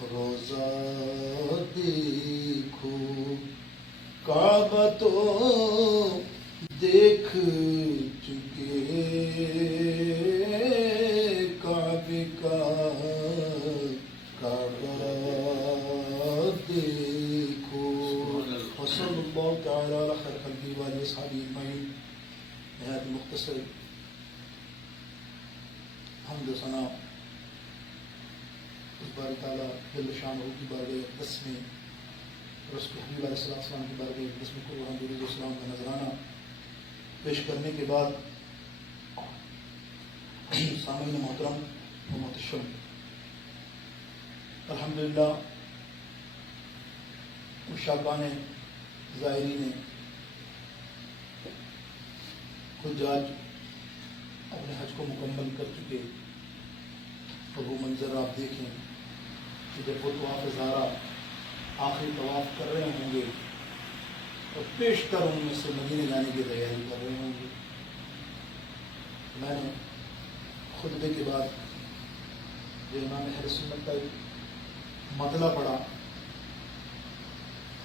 روزہ دیکھو کعبہ تو دیکھ چکے، کعبے کا کعبہ دیکھو۔ وصلی اللہ تعالی علی خیر خلقہ وآلہ وصحبہ اجمعین۔ نہایت مختصر حمد و ثنا اس بار تعالیٰ جل شانہ کی بارگاہ اقدس میں اور اس کے حبیب علیہ السلام کی بارگاہ اقدس میں قرآن درود و سلام کا نذرانہ پیش کرنے کے بعد سامعین محترم و محتشم، الحمدللہ مشابان ظاہرین حجاج اپنے حج کو مکمل کر چکے، اور وہ منظر آپ دیکھیں کہ جب وہ طواف زارہ آخری طواف کر رہے ہوں گے اور بیشتر ان میں سے مدینے جانے کی تیاری کر رہے ہوں گے۔ میں نے خطبے کے بعد جو امام اہل سنت کا ایک مطلب پڑھا،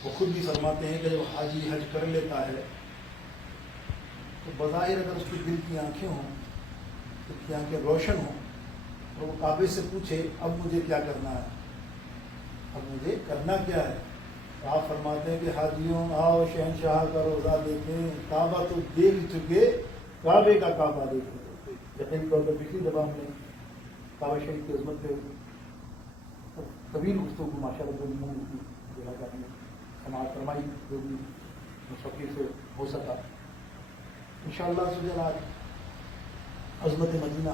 وہ خود بھی فرماتے ہیں کہ جب حاجی حج کر لیتا ہے تو بظاہر اگر اس کے دل کی آنکھیں ہوں، دل کی آنکھیں روشن ہوں، اور وہ کعبے سے پوچھے اب مجھے کیا کرنا ہے، اب مجھے کرنا کیا ہے، تو آپ فرماتے ہیں کہ حاجیوں آؤ شہنشاہ کا روزہ دیکھیں، کعبہ تو دیکھ چکے، کعبے کا کعبہ دیکھیں۔ یقینی طور پر پچھلی دفعہ ہم نے کعبہ شریف کی عظمت پہ طویل گفتگو ماشاء اللہ کی جگہ کا ہم نے سماعت فرمائی، جو بھی مستقبل سے ہو سکا۔ انشاءاللہ سجل آج عظمت مدینہ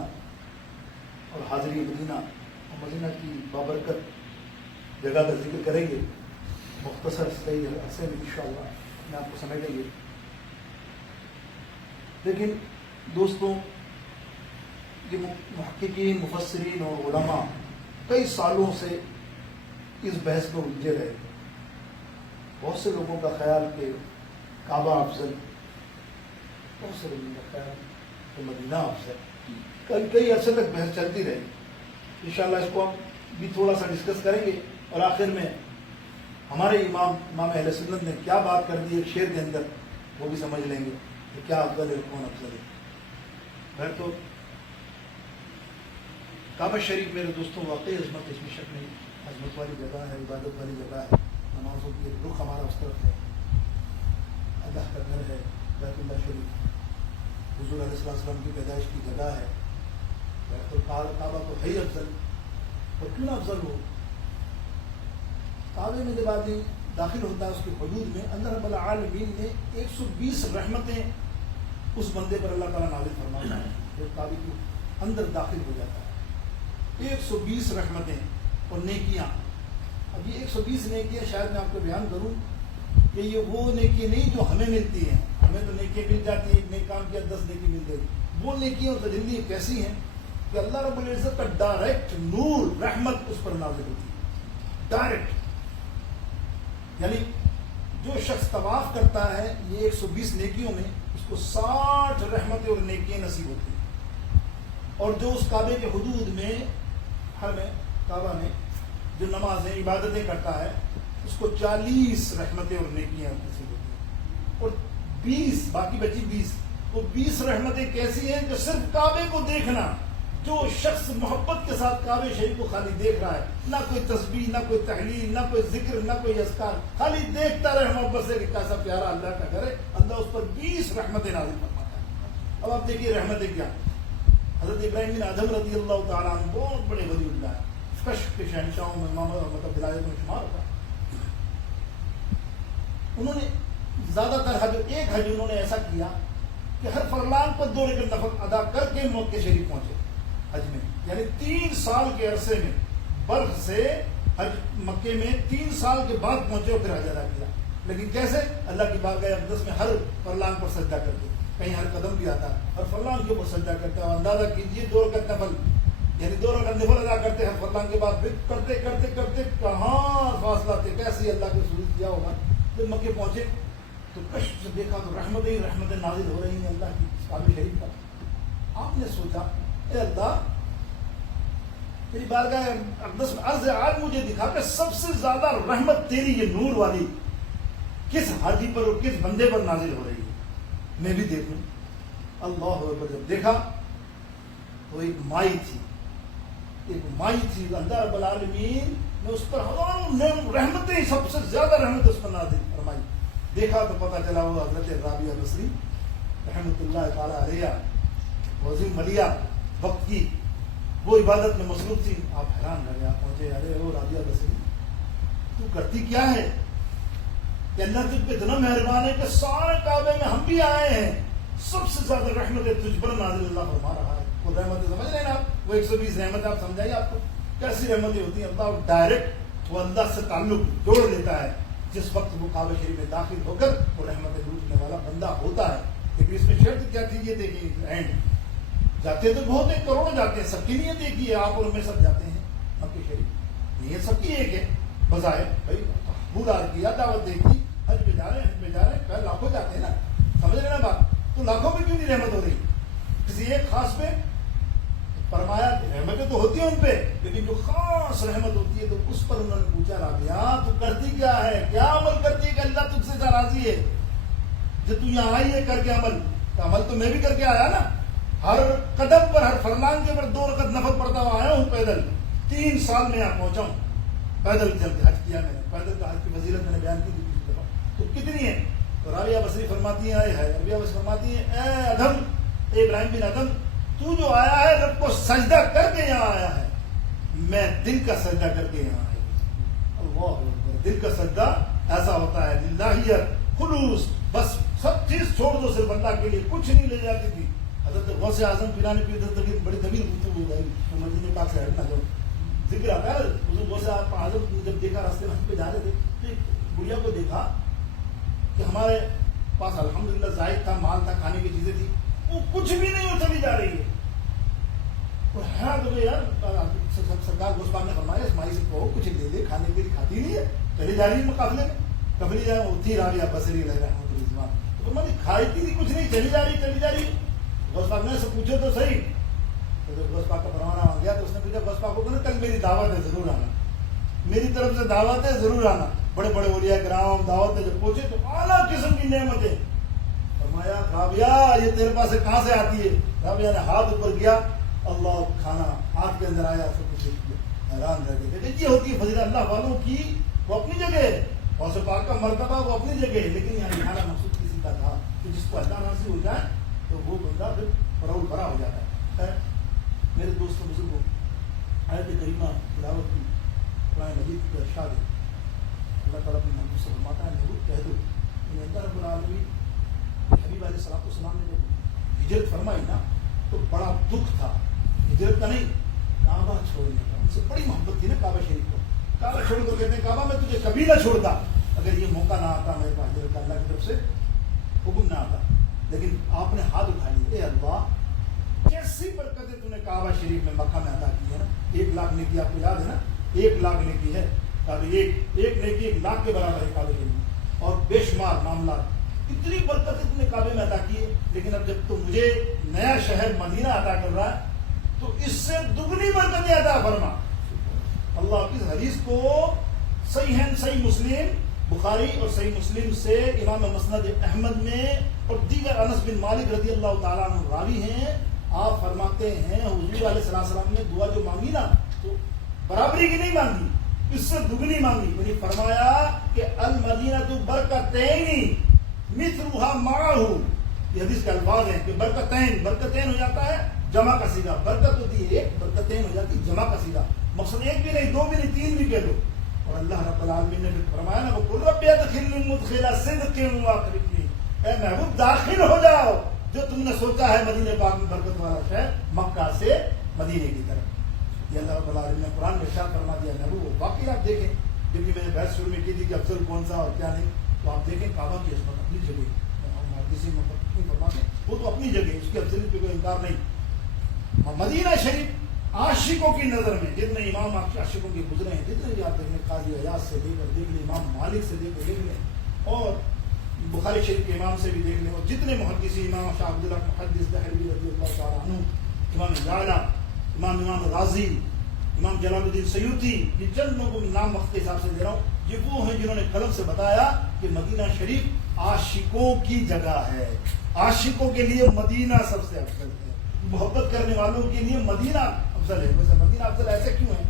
اور حاضری مدینہ اور مدینہ کی بابرکت جگہ کا ذکر کریں گے مختصر صحیح عرصے میں انشاءاللہ اپنے آپ کو سمیٹیں گے۔ لیکن دوستوں، یہ محققین، مفسرین اور علماء کئی سالوں سے اس بحث میں الجھے رہے۔ بہت سے لوگوں کا خیال کہ کعبہ افضل، بہت سے لوگوں کا خیال کہ مدینہ افضل، کئی عرصے تک بحث چلتی رہی۔ انشاءاللہ اس کو ہم بھی تھوڑا سا ڈسکس کریں گے، اور آخر میں ہمارے امام اہل سنت نے کیا بات کر دی ایک شعر کے اندر، وہ بھی سمجھ لیں گے کہ کیا افضل ہے، کون افضل ہے۔ خیر تو کعبہ شریف میرے دوستوں واقعی عظمت، اس میں شک نہیں، عظمت والی جگہ ہے، عبادت والی جگہ ہے، نمازوں کی رخ ہمارا اس طرف ہے، اللہ کا گھر ہے، بیت اللہ شریف حضور علیہ السلام کی پیدائش کی جگہ ہے۔ بیت الکعبہ تو ہے ہی افضل، اور کیوں نہ افضل ہو۔ کعبے میں جب آدمی داخل ہوتا ہے اس کے حدود میں، اللہ رب العالمین نے 120 رحمتیں اس بندے پر اللہ تعالیٰ نازل فرماتا ہے جو کعبے کے اندر داخل ہو جاتا ہے۔ 120 رحمتیں اور نیکیاں۔ اب یہ 120 نیکیاں شاید میں آپ کو بیان کروں کہ یہ وہ نیکی نہیں جو ہمیں ملتی ہیں، ہمیں تو نیکی مل جاتی ہے، ایک نیک کام کیا 10 نیکی مل گئی۔ وہ نیکیاں اور تجلیاں کیسی ہیں کہ اللہ رب العزت کا ڈائریکٹ نور رحمت اس پر نازل ہوتی ہے، ڈائریکٹ۔ یعنی جو شخص طواف کرتا ہے یہ 120 نیکیوں میں اس کو 60 رحمتیں اور نیکیاں نصیب ہوتی ہیں، اور جو اس کعبے کے حدود میں ہر میں کعبہ میں جو نمازیں عبادتیں کرتا ہے اس کو 40 رحمتیں اور نیکیاں نصیب ہوتی ہیں، اور 20 باقی بچی 20 وہ 20 رحمتیں کیسی ہیں کہ صرف کعبے کو دیکھنا، جو شخص محبت کے ساتھ کعبے شریف کو خالی دیکھ رہا ہے، نہ کوئی تسبیح، نہ کوئی تحلیل، نہ کوئی ذکر، نہ کوئی اذکار، خالی دیکھتا رہے محبت سے کہ کیسا پیارا اللہ کا گھر ہے، اللہ اس پر 20 رحمتیں نازل فرماتا ہے۔ اب آپ دیکھیے رحمتیں کیا۔ حضرت ابراہیم بن ادھم رضی اللہ تعالیٰ عنہ بہت بڑے ولی اللہ ہیں، کشف کے شہنشاہوں میں مطلب ولایت میں شمار ہوتا ہے۔ انہوں نے زیادہ تر حج، ایک حج انہوں نے ایسا کیا کہ ہر فرلان پر 2 رکعت نفل ادا کر کے مکہ شریف پہنچے حج میں، یعنی 3 سال کے عرصے میں، بلخ سے حج مکے میں 3 سال کے بعد پہنچے اور پھر حج ادا کیا۔ لیکن کیسے؟ اللہ کی بارگاہ اقدس میں ہر فرلان پر سجدہ کرتے، کہیں ہر قدم بھی آتا ہے، ہر فرلان کے اوپر سجدہ کرتے ہیں۔ اندازہ کیجیے 2 رکعت نفل، یعنی 2 رکعت نفل ادا کرتے ہر فرلان کے بعد، پھر کرتے کرتے کرتے کہاں فاصلہ تھے، کیسے اللہ کے رسول کیا ہوگا۔ پھر مکے پہنچے تو کشف سے دیکھا تو رحمتیں ہی رحمتیں نازل ہو رہی ہیں اللہ کی کعبہ شریف پر۔ آپ نے سوچا اے اللہ تیری بارگاہ اقدس میں عرض ہے آج مجھے دکھا کہ سب سے زیادہ رحمت تیری یہ نور والی کس حاجی پر اور کس بندے پر نازل ہو رہی ہے، میں بھی دیکھوں۔ اللہ اکبر، جب دیکھا تو ایک مائی تھی، اللہ رب العالمین نے اس پر ہزاروں رحمتیں، سب سے زیادہ رحمت اس پر نازل فرمائی۔ دیکھا تو پتہ چلا وہ حضرت رابعہ بصری رحمۃ اللہ تعالی علیہ وزیر ملیہ وقت کی، وہ عبادت میں مصروف تھی۔ آپ حیران رہ گئے، آپ پہنچے، ارے وہ رابعہ بصری تو کرتی کیا ہے کہ اللہ تجھ پہ اتنا مہربان ہے کہ سارے کعبے میں ہم بھی آئے ہیں، سب سے زیادہ رحمت تجھ پر نازل اللہ فرما رہا ہے۔ وہ رحمتیں سمجھ رہے ہیں آپ، وہ 120 رحمت آپ سمجھائیے آپ کو کیسی رحمتیں ہوتی ہیں۔ اللہ ڈائریکٹ وہ اللہ سے تعلق جوڑ لیتا ہے جس وقت وہ کعبہ شریف میں داخل ہو کر وہ رحمتیں لوٹنے والا بندہ ہوتا ہے۔ لیکن اس میں شرط کیا تھی یہ دیکھیں، اینڈ جاتے تو بہت ایک کروڑ جاتے ہیں، سب کی نیت ایک ہی ہے، آپ اور میں سب جاتے ہیں مکہ شریف، نیت سب کی ایک ہے بظاہر، بھائی بولا کیا دعوت دے دی، حج پہ جا رہے ہیں، حج پہ جا رہے ہیں، پہلے لاکھوں جاتے ہیں نا، سمجھ رہے نا بات؟ تو لاکھوں میں کیوں نہیں رحمت ہو رہی کسی ایک خاص پہ؟ فرمایا رحمتیں تو ہوتی ہیں ان پہ، لیکن جو خاص رحمت ہوتی ہے تو اس پر انہوں نے پوچھا رابعہ تو کرتی کیا ہے، کیا عمل کرتی ہے کہ اللہ تجھ سے راضی ہے؟ جو تو یہاں آئی ہے کر کے عمل، تو عمل تو میں بھی کر کے آیا نا، ہر قدم پر ہر فرمان کے پر 2 رکعت نفل پڑھتا ہوا آیا ہوں پیدل، 3 سال میں یہاں پہنچا ہوں، پیدل چل کے حج کیا میں نے، پیدل کا حج کی فضیلت میں نے بیان کی تھی دفعہ، تو کتنی ہے؟ تو رابعہ بصری فرماتی ہیں، رابعہ بصری فرماتی ہیں اے ادم، اے ابراہیم بن ادم، تو جو آیا ہے رب کو سجدہ کر کے یہاں آیا ہے، میں دل کا سجدہ کر کے یہاں آیا ہوں۔ اللہ اکبر، دل کا سجدہ ایسا ہوتا ہے، للہیت، خلوص، بس سب چیز چھوڑ دو صرف اللہ کے لیے، کچھ نہیں لے جاتی تھی۔ حضرت غوث اعظم پیرانی پیر دستگیر بڑی طویل گفتگو ہو گئی، مدینے پاک سے ہٹنا جو ذکر آتا ہے، حضور غوث اعظم جب دیکھا راستے میں ہم پہ جا رہے تھے تو ایک گڑیا کو دیکھا کہ ہمارے پاس الحمدللہ زائد تھا، مال تھا، کھانے کی چیزیں تھی، وہ کچھ بھی نہیں، وہ چلی جا رہی ہے۔ اور حیران ہو گئے، یار سرکار گوشت پاک نے فرمایا اس مائی سے کہو کچھ لے لے، کھانے کے لیے کھاتی نہیں ہے، چلی جا رہی ہے مقابلے میں، کبھی جائے وہ تھی رابعہ بصری علیہ رحمۃ اللہ، تو میں نے کھائی تھی کچھ نہیں، چلی جا رہی۔ گوشت پاک نے سے پوچھو تو صحیح، تو جب گوشت پاک کا پروانہ آ گیا تو اس نے پوچھا گوشت پاک کو، کل میری دعوت ہے ضرور آنا، میری طرف سے دعوت ہے ضرور آنا۔ بڑے بڑے اولیاء کرام دعوت میں جب پہنچے تو اعلیٰ قسم کی نعمتیں، فرمایا رابعہ یہ تیرے پاس کہاں سے آتی ہے؟ رابعہ نے ہاتھ اوپر کیا، اللہ کھانا ہاتھ کے اندر آیا، سب کچھ کیا، حیران رہ گئے۔ یہ ہوتی ہے فضیلت اللہ والوں کی، وہ اپنی جگہ ہے، غوث پاک کا مرتبہ وہ اپنی جگہ ہے، لیکن یہاں دکھانا مقصود کسی کا تھا کہ جس کو اللہ راضی ہو جائے تو وہ بندہ پھر پرول بھرا ہو جاتا ہے۔ میرے دوستوں بزرگوں، آیت کریمہ تلاوت کی، قرآن مجید کی ارشاد ہے، اللہ تعالیٰ اپنے محبوب سے فرماتا ہے محبوب کہہ دو کہ اللہ رب العالمین حبیب علیہ السلام نے جب ہجرت فرمائی نا تو بڑا دکھ تھا، ہجرت کا نہیں، کعبہ چھوڑنے کا، ان سے بڑی محبت تھی نا کعبہ شریف کو، کعبہ چھوڑ کر کہتے ہیں کعبہ میں تجھے کبھی نہ چھوڑتا اگر یہ موقع نہ آتا، میرے پاس ہجرت کا اللہ کی طرف سے حکم نہ آتا، لیکن آپ نے ہاتھ اٹھا لیے، اے اللہ کیسی برکتیں تو نے کعبہ شریف میں مکہ میں عطا کی ہے نا، 1 لاکھ نیکی آپ کو یاد ہے نا، 1 لاکھ نیکی ہے، ایک نیکی 1 لاکھ کے برابر ہے کعبہ شریف میں، اور بے شمار معاملات، اتنی برکتیں تم نے کعبے میں عطا کی ہے، لیکن اب جب تو مجھے نیا شہر مدینہ عطا کر رہا ہے تو اس سے دگنی برکتیں عطا فرما۔ اللہ کی حدیث کو صحیح مسلم بخاری اور صحیح مسلم سے امام مسند احمد میں اور دیگر انس بن مالک رضی اللہ تعالیٰ عنہ راوی ہیں، آپ فرماتے ہیں حضور علیہ السلام نے دعا جو مانگی نا تو برابری کی نہیں مانگی، اس سے دگنی مانگی، یعنی فرمایا کہ المدینہ برکتین مثلها معه، یہ حدیث کے الفاظ ہیں کہ برکتین ہو جاتا ہے جمع کا سیدھا، برکت ہوتی ہے ایک، برکتین ہو جاتی ہے جمع کا سیدھا، مقصد 1 بھی نہیں 2 بھی نہیں 3 بھی کہہ دو۔ اور اللہ رب العالمین نے فرمایا نا وَقُلْ رَبِّ ادْخِلْنِي مُدْخِلَ صِدْقٍ وَأَخْرِجْنِي، اے محبوب داخل ہو جاؤ جو تم نے سوچا ہے مدینہ پاک میں برکت والا شہر مکہ سے مدینے کی طرف۔ یہ اللہ رب العالمین نے قرآن میں ارشاد فرما دیا محبوب، واقعی آپ دیکھیں جب کہ میں نے بحث شروع میں کی تھی کہ افضل کون سا اور کیا نہیں، تو آپ دیکھیں کعبہ کی عظمت اپنی جگہ، وہ تو اپنی جگہ، اس کی افضلیت پہ کوئی انکار نہیں۔ اور مدینہ شریف عاشقوں کی نظر میں جتنے امام عاشقوں کے گزرے ہیں، جتنے بھی آپ دیکھ لیں، قاضی عیاض سے لے کر دیکھ لیں، امام مالک سے لے کر دیکھ لیں، اور بخاری شریف کے امام سے بھی دیکھ لیں، اور جتنے محدثین، امام شاہ عبد اللہ محدث دہلوی رضی اللہ تعالیٰ عنہ، امام زالا، امام راضی، امام جلال الدین سیوطی، یہ چند لوگوں کو نام وقت کے حساب سے دے رہا ہوں، یہ وہ ہیں جنہوں نے قلم سے بتایا کہ مدینہ شریف عاشقوں کی جگہ ہے، عاشقوں کے لیے مدینہ سب سے افضل ہے، محبت کرنے والوں کے لیے مدینہ افضل ہے۔ ویسے مدینہ افضل ایسے کیوں ہے؟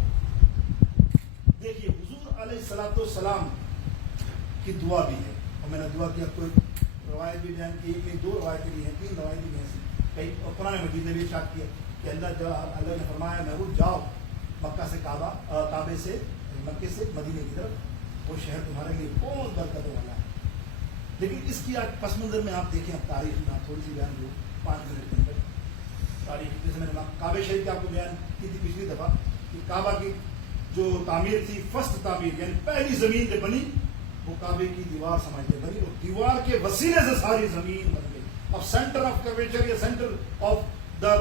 دیکھیے حضور علیہ الصلوۃ والسلام کی دعا بھی ہے، اور میں نے دعا کی، آپ کو ایک روایت بھی بیان کی، ایک نہیں 2 روایتیں بھی ہیں، 3 روایتیں بھی ہیں، کئی قرآن مجید نے بھی ارشاد کیا کہ اللہ نے فرمایا محبوب جاؤ مکہ سے کعبے سے، مکے سے مدینے کی طرف، وہ شہر تمہارے لیے بہت برکتوں والا ہے۔ لیکن اس کی آج پس منظر میں آپ دیکھیں، اب تاریخ میں آپ تھوڑی سی بیان دوں 5 منٹ کے اندر تاریخ، جیسے میں نے کعبہ شریف کی آپ کو بیان کی تھی پچھلی دفعہ کہ کعبہ کی جو تعمیر تھی، فرسٹ تعمیر یعنی پہلی زمین جو بنی وہ کعبے کی دیوار سمجھتے بنی، اور دیوار کے وسیلے سے ساری زمین بن گئی۔ اب سینٹر آف کرویچر یا سینٹر آف دا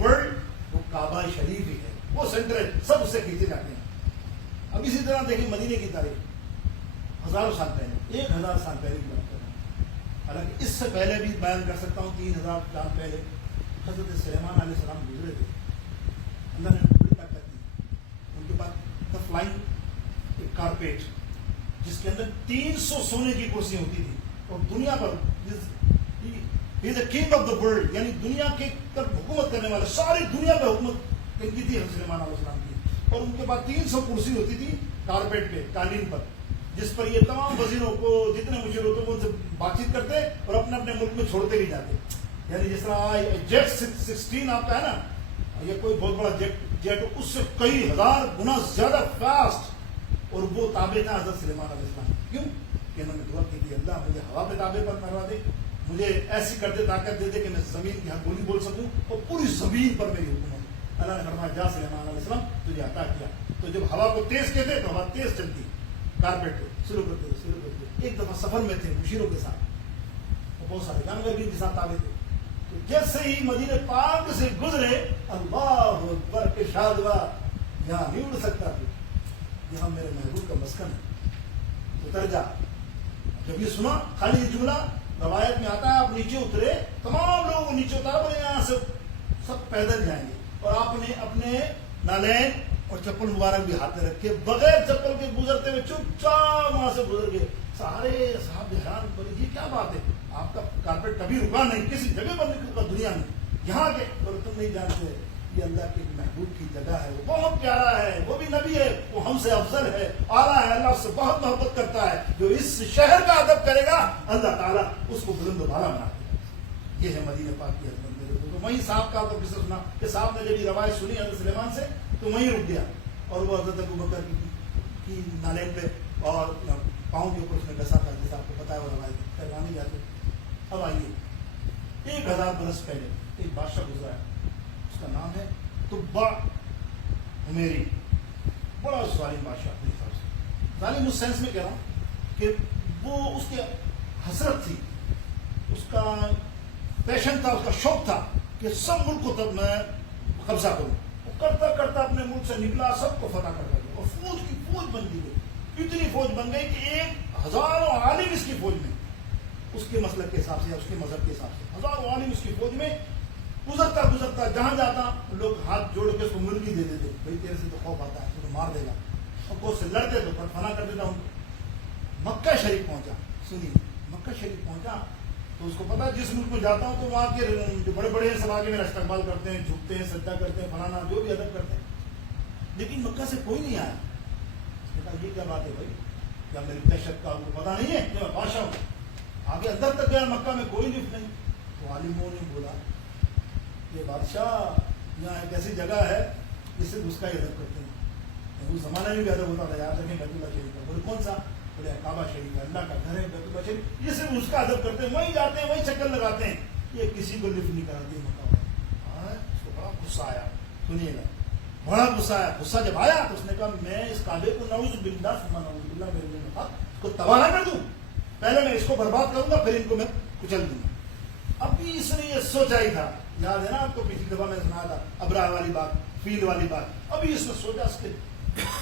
ورلڈ وہ کعبہ شریف ہی ہے، وہ سینٹر ہے، سب اس سے کھینچے جاتے ہیں۔ اب اسی طرح دیکھیں مدینے کی تاریخ، ہزاروں سال پہلے، 1000 سال پہلے کی بات کر رہا ہوں، حالانکہ اس سے پہلے بھی بیان کر سکتا ہوں، 3000 سال پہلے حضرت سلیمان علیہ السلام گزرے تھے، اللہ نے بڑی طاقت دی، ان کے پاس دا فلائنگ ایک کارپیٹ جس کے اندر 300 سونے کی کرسیاں ہوتی تھی، اور دنیا پر ہی is a king of the world, یعنی دنیا کے حکومت کرنے والے، ساری دنیا پہ حکومت ان کی تھی حضرت سلیمان علیہ السلام کی، اور ان کے پاس 300 کرسی ہوتی تھی کارپیٹ پہ، قالین پر، جس پر یہ تمام وزیروں کو، جتنے مشیر ہوتے ہیں ان سے بات چیت کرتے اور اپنے اپنے ملک میں چھوڑتے بھی جاتے۔ یعنی جس طرح جیٹ 16 آپ کا ہے نا، یہ کوئی بہت بڑا جیٹ اس سے کئی ہزار گنا زیادہ فاسٹ، اور وہ تابع تھا حضرت سلیمان علیہ السلام۔ کیوں کہ انہوں نے دعا کی تھی اللہ مجھے ہوا پہ تابع پر کروا دے، مجھے ایسی کرتے طاقت دے دے کہ میں زمین کی ہر بولی بول سکوں اور پوری زمین پر میری حکومت۔ اللہ نے فرمایا جا سلیمان علیہ السلام تجھے عطا کیا، تو جب ہوا کو تیز کہتے تو ہوا تیز چلتی، کارپیٹ پہ شروع کرتے۔ ایک دفعہ سفر میں تھے مشیروں کے ساتھ، اور بہت سارے جانور بھی ان کے ساتھ تابع تھے، تو جیسے ہی مدینہ پاک سے گزرے، اللہ اکبر کے شاد ہوا، یہاں نہیں اڑ سکتا تو یہاں میرے محبوب کا مسکن ہے، اتر جا۔ جب یہ سنا، خالی یہ جملہ روایت میں آتا ہے، آپ نیچے اترے، تمام لوگوں کو نیچے اتارا، بولے یہاں سے سب پیدل جائیں گے، اور آپ نے اپنے نالین اور چپل مبارک بھی ہاتھ میں رکھے، بغیر چپل کے گزرتے ہوئے چپ چاپ وہاں سے گزر گئے۔ سارے صاحب حیران، بولے یہ کیا بات ہے، آپ کا کارپیٹ کبھی رکا نہیں، کسی جگہ پر نہیں رکا دنیا میں، یہاں کے بولے تم نہیں جانتے یہ اللہ کے محبوب کی جگہ ہے، وہ بہت پیارا ہے، وہ بھی نبی ہے، وہ ہم سے افضل ہے، اعلیٰ ہے، اللہ اس سے بہت محبت کرتا ہے، جو اس شہر کا ادب کرے گا اللہ تعالیٰ اس کو بلند و بالا بنا دے گا۔ یہ ہے مدینہ پاک کی عظمت۔ تو وہیں صاحب کا تو قصہ سنا کہ صاحب نے جب یہ روایت سنی حضرت سلیمان سے تو وہیں رک گیا، اور وہ حضرت ابوبکر کی نالین پہ اور پاؤں کے اوپر اس نے گسا تھا، جیسے آپ کو پتا ہے وہ روایت کروانے جاتے۔ اب آئیے 1000 برس پہلے ایک بادشاہ گزرا ہے، اس کا نام ہے تبع حمیری، بڑا ظالم بادشاہ اپنے حساب سے، ظالم اس سینس میں کہہ رہا ہوں کہ وہ اس کے حسرت تھی، اس کا پیشن تھا، اس کا شوق تھا کہ سب ملک کو تب میں قبضہ کروں، وہ کرتا کرتا اپنے ملک سے نکلا، سب کو فتح کرتا گیا، اور فوج کی فوج بن دی گئی، اتنی فوج بن گئی کہ 1000 عالم اس کی فوج میں، اس کے مسلک کے حساب سے یا اس کے مذہب کے حساب سے 1000 عالم اس کی فوج میں، گزرتا گزرتا جہاں جاتا لوگ ہاتھ جوڑ کے اس کو مرغی دے دیتے، بھائی تیرے سے تو خوف آتا ہے، تو مار دے گا، اور کو سے لڑتے تو فنا کر دیتا ہوں۔ مکہ شریف پہنچا، سنیے مکہ شریف پہنچا تو اس کو پتا جس ملک میں جاتا ہوں تو وہاں کے جو بڑے بڑے ہیں سب آگے میرا استقبال کرتے ہیں، جھکتے ہیں، سجدہ کرتے ہیں، فلانا جو بھی ادب کرتے ہیں، لیکن مکہ سے کوئی نہیں آیا۔ کہا یہ کیا بات ہے بھائی، کیا میری دہشت کا آپ کو پتا نہیں ہے کہ میں بادشاہ ہوں؟ آگے اندر تک گیا، مکہ میں کوئی لفٹ نہیں، تو عالموں نے بولا یہ بادشاہ یہاں ایک ایسی جگہ ہے جس سے اس کا ہی ادب کرتے ہیں، اس زمانے میں بھی ادب ہوتا تھا، یاد رکھیں بیت اللہ شریف کا، بولے کون سا، بولے کعبہ شریف ہے، اللہ کا گھر ہے بیت اللہ شریف، یہ صرف اس کا ادب کرتے ہیں، وہیں جاتے ہیں، وہیں چکر لگاتے ہیں، یہ کسی کو لفٹ نہیں کراتے مکہ میں۔ اس کو بڑا غصہ آیا، سنیے گا، بڑا غصہ آیا۔ غصہ جب آیا تو اس نے کہا میں اس کعبے کو نعوذ باللہ ثم نعوذ باللہ میرے لیے نہ اس کو تباہ نہ کر دوں، پہلے میں اس کو برباد کروں گا، پھر ان کو میں کچل دوں گا۔ ابھی اس نے یہ سوچا ہی تھا، یاد ہے نا آپ کو پچھلی دفعہ میں نے سنایا تھا ابراہ والی بات، فیل والی بات، ابھی اس نے سوچا، اس کے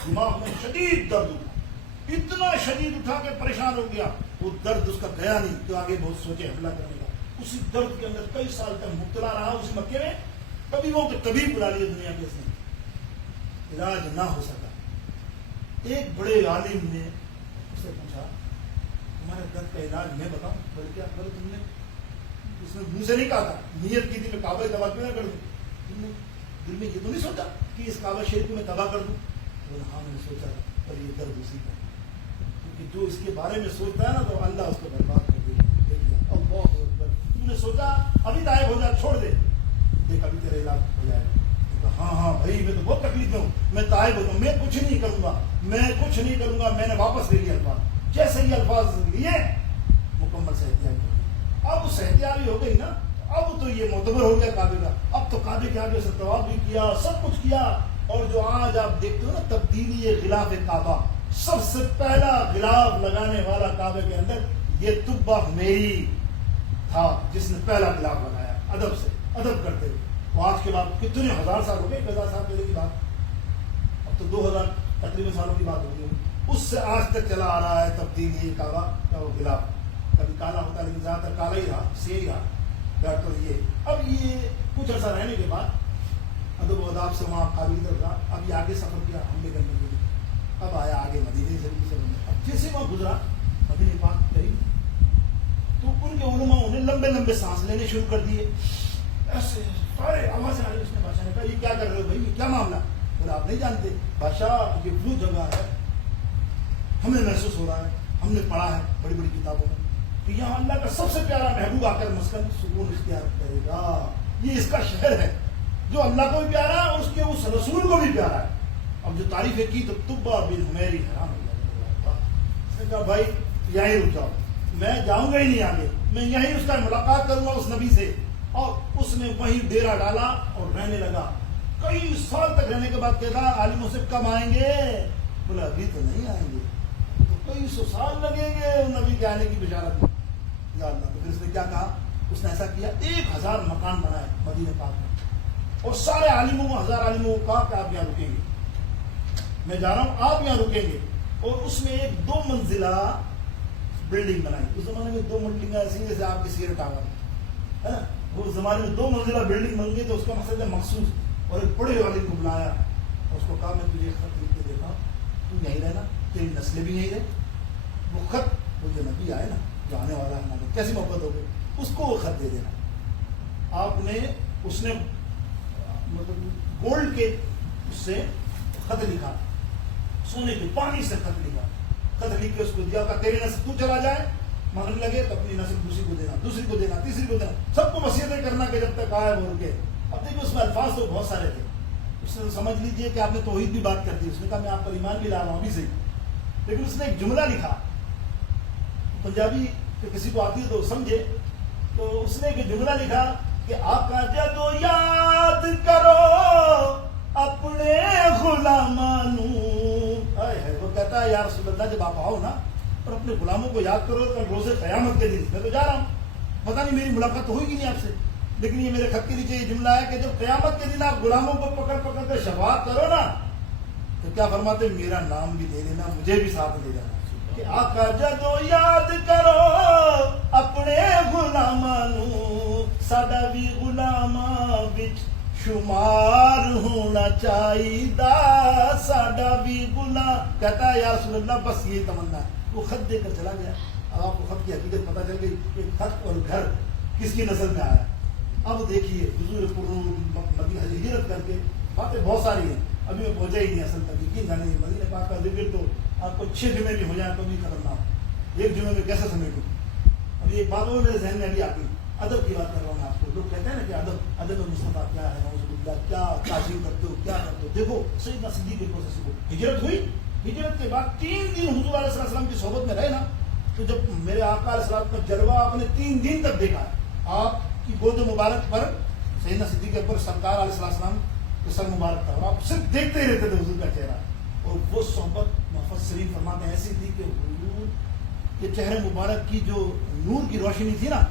دماغ میں شدید درد اٹھا، اتنا شدید اٹھا کہ پریشان ہو گیا، وہ درد اس کا گیا نہیں تو آگے بہت سوچے حملہ کرنے کا، اسی درد کے اندر کئی سال تک مبتلا رہا اسی مکے میں، کبھی وہ کبھی بلا لیے دنیا کے اس نے، علاج نہ ہو سکا. ایک بڑے عالم نے اس سے پوچھا تمہارے درد کا علاج میں بتاؤں؟ بولے کیا کرو تم نے؟ اس نے منہ سے نہیں کہا تھا, نیت کی تھی میں کعبہ تباہ کیوں نہ کر دوں. تم نے دل میں یہ تو نہیں سوچا کہ اس کعبہ شریف کو میں تباہ کر دوں؟ بولے ہاں میں نے سوچا تھا, پر یہ درد اسی کا, کیونکہ جو اس کے بارے میں سوچتا ہے نا تو اللہ اس کو برباد کر دے گا. دیکھ لیا اللہ اکبر, تم نے سوچا ابھی غائب ہو جا, چھوڑ دے, دیکھ ابھی تیرا علاج ہو جائے گا. ہاں ہاں بھائی میں تو بہت تکلیف میں ہوں, میں تائب ہوتا ہوں, میں کچھ نہیں کروں گا, میں کچھ نہیں کروں گا. میں نے واپس لے لیا الفاظ, جیسے ہی الفاظ لیے مکمل صحتیابی ہو گئی. اب صحتیابی ہو گئی نا, اب تو یہ معتبر ہو گیا کعبے کا. اب تو کعبے کے آگے سے طواف بھی کیا, سب کچھ کیا. اور جو آج آپ دیکھتے ہو نا تبدیلی غلاف کعبہ, سب سے پہلا غلاف لگانے والا کعبے کے اندر یہ تبہ حمیری تھا جس نے پہلا غلاف لگایا ادب سے, ادب کرتے ہوئے. آج کے بعد کتنے ہزار سال ہو گئے, 1000 سال پہلے کی بات, اب تو 2000 تقریباً سالوں کی بات ہوگی. اس سے آج تک چلا آ رہا ہے تبدیلی کعبہ کا وہ غلاف. کبھی کالا ہوتا ہے لیکن زیادہ تر کالا ہی رہا, سیاہی رہا. ڈاکٹر یہ اب یہ کچھ عرصہ رہنے کے بعد ادب و اداب سے وہاں قابل ادھر رہا. اب یہ آگے سفر کیا حملے کرنے کے لیے, اب آیا آگے مدینے سے. اب جیسے وہاں گزرا مدینے پاک کہیں تو ان کے علماء نے لمبے لمبے سانس لینے شروع کر دیے. ایسے سارے آواز آ رہی. اس نے بادشاہ نے کہا یہ کیا کر رہے ہو بھائی, یہ کیا معاملہ؟ بولا آپ نہیں جانتے بادشاہ, یہ وہ جگہ ہے, ہمیں محسوس ہو رہا ہے, ہم نے پڑھا ہے بڑی بڑی کتابوں میں کہ یہاں اللہ کا سب سے پیارا محبوب آ کر مسکن سکون اختیار کرے گا. یہ اس کا شہر ہے جو اللہ کو بھی پیارا ہے اور اس کے اس رسول کو بھی پیارا ہے. اب جو تعریفیں کی تو تبہ بن حمیری حیران ہو گیا. اس نے کہا بھائی یہیں رک جاؤ, میں جاؤں گا ہی نہیں آگے, میں یہیں اس کا ملاقات کروں گا اس نبی سے. اور اس نے وہیں ڈیرا ڈالا اور رہنے لگا. کئی سال تک رہنے کے بعد کہا عالموں سے کب آئیں گے؟ بولا ابھی تو نہیں آئیں گے, تو کئی سو سال لگیں گے نبی کے آنے کی بشارت میں. یا اللہ, تو پھر اس نے کیا کہا, اس نے ایسا کیا 1000 مکان بنائے مدینہ پاک میں, اور سارے عالموں کو 1000 عالموں کو کہا کہ آپ یہاں رکیں گے, میں جا رہا ہوں آپ یہاں رکیں گے. اور اس میں ایک 2 منزلہ بلڈنگ بنائی. اس زمانے میں 2 منزلیں ایسی جیسے آپ کی سیئر ٹاور ہے نا, وہ زمانے میں 2 منزلہ بلڈنگ بن گئی. تو اس کا مقصد ہے مخصوص. اور ایک بڑے والے کو بلایا اور اس کو کہا میں تجھے خط لکھ کے دیتا ہوں, تم یہیں رہنا, تیری نسلیں بھی یہیں رہے. وہ خط, وہ جو نبی آئے نا جو آنے والا ہے, کیسی محبت ہو گئی, اس کو وہ خط دے دینا. آپ نے اس نے مطلب گولڈ کے اس سے خط لکھا, سونے کے پانی سے خط لکھا, خط لکھ کے اس کو دیا. کا تیری نسل تو چلا جائے مانگنے لگے تو اپنی نسل دوسری کو دینا, دوسری کو دینا, تیسری کو دینا, سب کو وصیتیں کرنا کہ جب تک آئے وہ رکے. اب دیکھیں اس میں الفاظ تو بہت سارے تھے. اس نے سمجھ لیجیے کہ آپ نے توحید بھی بات کر دی. اس نے کہا میں آپ پر ایمان بھی لا رہا ہوں ابھی سے, لیکن اس نے ایک جملہ لکھا, پنجابی کسی کو آتی ہے تو سمجھے. تو اس نے ایک جملہ لکھا کہ آقا جدو یاد کرو اپنے غلامانو. وہ کہتا ہے یا رسول اللہ جب آپ آؤ نا اور اپنے غلاموں کو یاد کرو کل روز قیامت کے دن. میں تو جا رہا ہوں, پتہ نہیں میری ملاقات ہوئی گی نہیں آپ سے, لیکن یہ میرے خط کے نیچے یہ جملہ ہے کہ جب قیامت کے دن آپ غلاموں کو پکڑ پکڑ کر شفاعت کرو نا تو کیا فرماتے, میرا نام بھی دے دینا, مجھے بھی ساتھ لے جانا. کہ آقا جدو یاد کرو اپنے غلامانو, ساڈا بھی غلاماں وچ شمار ہونا چاہیے, ساڈا بھی غلام. کہتا ہے یا رسول اللہ بس یہ تمنا ہے. وہ خط دے کر چلا گیا. اب آپ کو خط کی حقیقت پتہ چل گئی کہ خط اور گھر کس کی نسل میں آیا. اب دیکھیے حضور مدینہ ہجرت کر کے باتیں بہت ساری ہیں, ابھی میں پہنچا ہی نہیں اصل تک. یقین جانے مدینہ پاک کا ذکر تو آپ کو 6 جمعے بھی ہو جائیں تو بھی ختم نہ ہو. ایک جمعے میں کیسے سمیٹوں. ابھی ایک بات اور میرے ذہن میں ابھی آتی, ادب کی بات کر رہا ہوں آپ کو. لوگ کہتے ہیں نا کہ ادب مصطفیٰ کیا ہے, کیا تعظیم کرتے ہو, کیا کرتے ہو. دیکھو سیدنا صدیق کے پروسیس کو ہجرت ہوئی, ہجرت کے بعد 3 دن حضور علیہ السلام کی صحبت میں رہے نا, تو جب میرے آقا علیہ السلام کا جلوہ آپ نے 3 دن تک دیکھا ہے. آپ کی گود مبارک پر سیدنا صدیق اکبر سرکار علیہ السلام کے سر مبارک تھا, اور آپ صرف دیکھتے ہی رہتے تھے حضور کا چہرہ. اور وہ صحبت مفسرین فرماتے ہیں ایسی تھی کہ حضور کے چہرے مبارک کی جو نور کی روشنی تھی نا,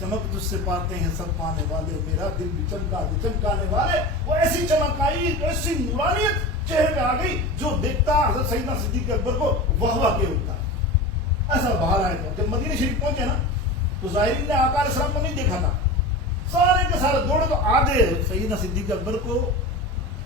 چمک تجھ سے پاتے ہیں سب پانے والے, میرا دل بھی چمکا دے چمکانے والے. وہ ایسی چمک آئی, ایسی نورانیت چہرے پہ آ گئی جو دیکھتا حضرت سیدنا صدیق اکبر کو واہ واہ کے اٹھتا. ایسا باہر آئے تھا. جب مدینہ شریف پہنچے نا تو ظاہرین نے آقا علیہ السلام کو نہیں دیکھا تھا, سارے کے سارے دوڑے تو آدھے سیدنا صدیق اکبر کو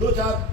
2-4